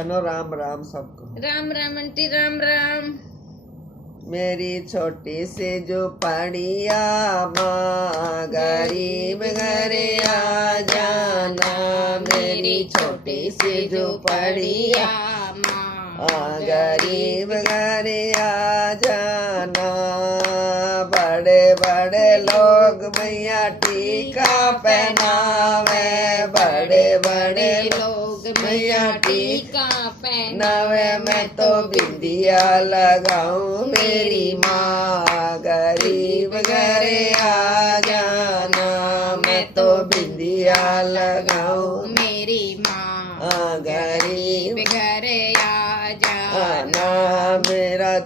बहनों राम राम सबको। राम राम आंटी, राम राम। मेरी छोटी सी जो पड़िया माँ, गरीब घरे आ जाना। मेरी छोटी सी जो पड़िया माँ, गरीब घरे आ जाना। बड़े बड़े लोग मैया टीका पहनावे, बड़े बड़े लोग मैया टीका पहनावे। मैं तो बिंदिया लगाऊं मेरी माँ, गरीब घरे आ जाना। मैं तो बिंदिया लगाऊं मेरी माँ, गरीब घरे आ आना। मेरा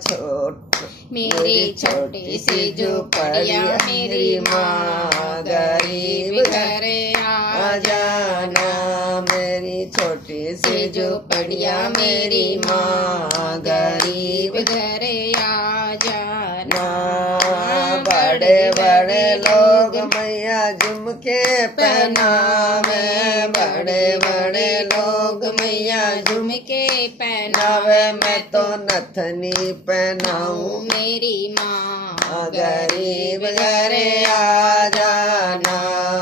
मेरी छोटी सी झोपड़िया मेरी माँ, गरीब घरे आ जाना। मेरी छोटी सी झोपड़िया मेरी माँ, गरीब घरे आ जाना। बड़े बड़े लोग मैया झुमके पहनावे, बड़े बड़े लोग मैया झुमके पहनावे। मैं तो नथनी पहनाऊं मेरी माँ, गरीब घरे आ जाना।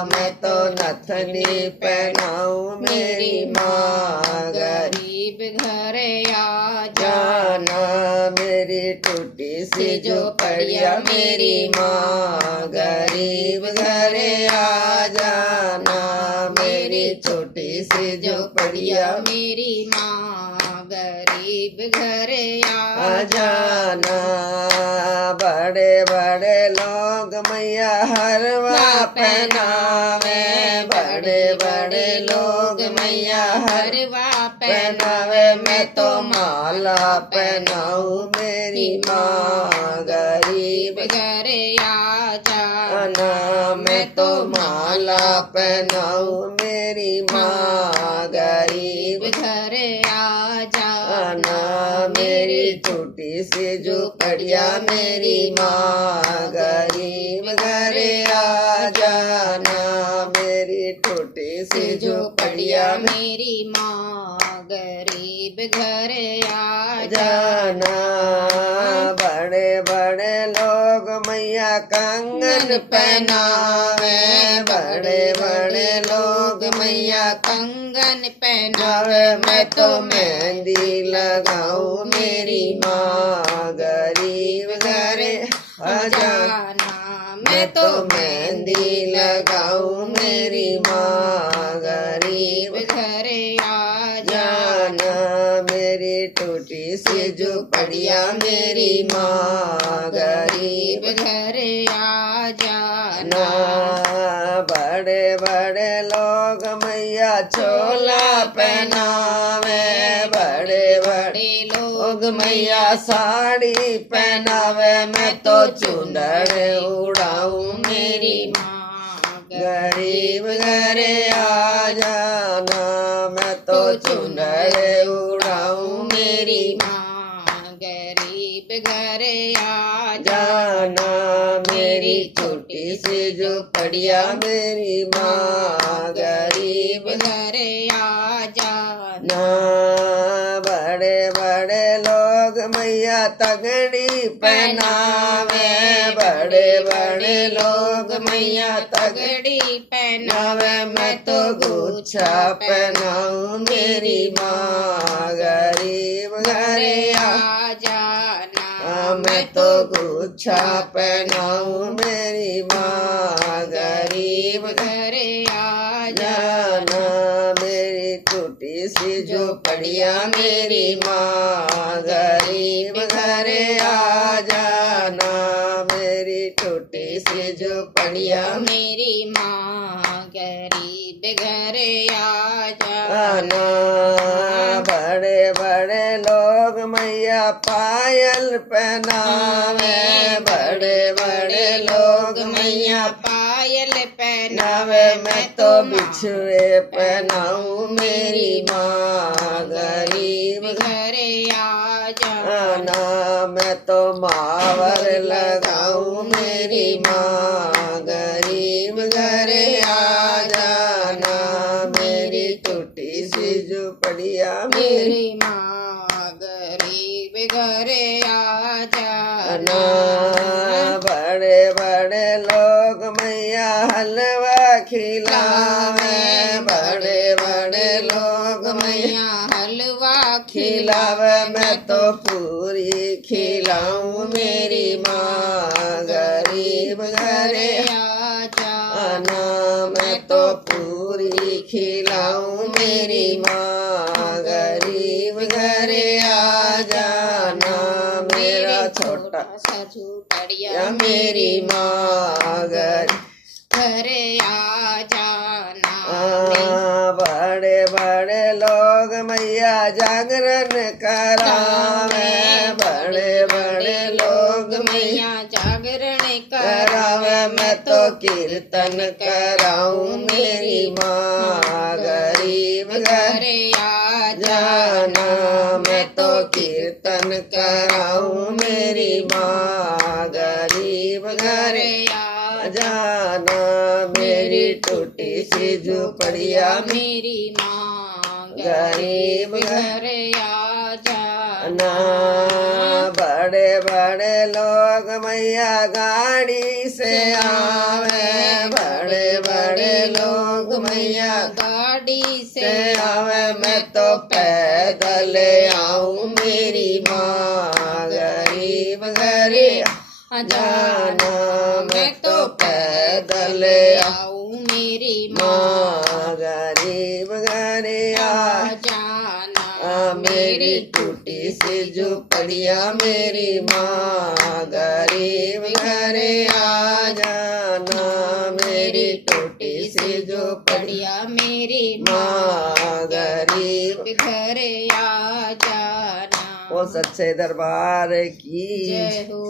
मैं तो नथनी पहनाऊं मेरी माँ, गरीब घरे आ जाना। मेरी टूटी सी जो पड़िया मेरी माँ, गरीब घरे आ जाना। मेरी छोटी सी जो पड़िया मेरी माँ, गरीब घरे आ जाना। बड़े बड़े लोग मैया हरवा पहनावे, बड़े बड़े लोग मैया हरवा पहनावे। मैं तो माला पहनाऊं मेरी माँ, गरीब घरे आ जाना। मैं तो माला पहनाऊं मेरी माँ, गरीब घरे आ जाना। मेरी छोटी सी जो पड़िया मेरी माँ, गरीब घरे आ जाना। मेरी छोटी सी जो पड़िया मेरी माँ, गरीब घरे आ जाना। बड़े बड़े लोग मैया कंगन पहनावे, बड़े बड़े लोग मैया कंगन पहनावे। मैं तो मेहंदी लगाऊं मेरी माँ, गरीब घरे आ जाना। मैं तो मेहंदी लगाऊं मेरी माँ, गरीब घरे आ जाना। मेरी टूटी सी जो पड़िया मेरी माँ, गरीब घरे आ जाना। बड़े बड़े लोग मैया चोला पहनावे, बड़े बड़े लोग मैया साड़ी पहनावे। मैं तो चुंदड़ उड़ाऊं मेरी माँ, गरीब घरे आ जाना। मैं तो चुंदड़ उड़ाऊं मेरी माँ, गरीब घरे आ जाना। मेरी छोटी सी जो पड़िया मेरी माँ, गरीब घरे आ ना। बड़े बड़े लोग मैया तगड़ी पहनावे, बड़े बड़े लोग मैया तगड़ी पहनावे। मैं तो गुच्छा पहनाऊं मेरी माँ, गरीब घरे आ जाना। मैं तो गुच्छा पहनाऊं मेरी माँ, गरीब घरे आ जाना। मेरी टूटी सी जो पड़िया मेरी माँ, गरीब घरे आ जाना। मेरी टूटी सी जो पड़िया मेरी माँ, गरीब घरे आ जाना। बड़े बड़े लोग मैया पायल पहनावे, बड़े बड़े लोग मैया पायल पहनावे। मैं तो बिछुए पहनाऊं मेरी माँ, गरीब घरे आ जाना। मैं तो मावर लगाऊं मेरी माँ, गरीब घरे आ जाना। मेरी टूटी सी जो पड़िया मेरी माँ गरीब घरे आ जाना। बड़े बड़े लोग मैया हलवा खिलावे, बड़े बड़े लोग मैया मैया हलवा खिलावे, मैं तो पूरी खिलाऊं मेरी माँ गरीब घरे आ जाना। आना। मैं तो पूरी खिलाऊं मेरी माँ गरीब घरे आ जाना। मेरा छोटा सा झूपड़िया या मेरी माँ घरे आ जाना। बड़े बड़े लोग मैया जागरण करावे, बड़े बड़े लोग मैया मैया जागरण करावे, मैं तो कीर्तन कराऊं मेरी माँ गरीब घर घरे आ जाना। मैं तो कीर्तन कराऊं मेरी माँ गरीब घरे आ जाना। मेरी टूटी सी झोपड़िया मेरी माँ गरीब घरे आ जाना। बड़े बड़े लोग मैया गाड़ी से आवे, बड़े बड़े लोग मैया गाड़ी से से आवे, मैं तो पैदल आऊं मेरी माँ गरीब घरे जाना। मैं तो पैदल आऊं मेरी माँ गरीब घरे आ जाना। मेरी टूटी सी झोपड़िया मेरी माँ गरीब घरे आ जाना। मेरी टूटी सी झोपड़िया मेरी माँ गरीब घरे आ जाना। वो सच्चे दरबार की जय हो।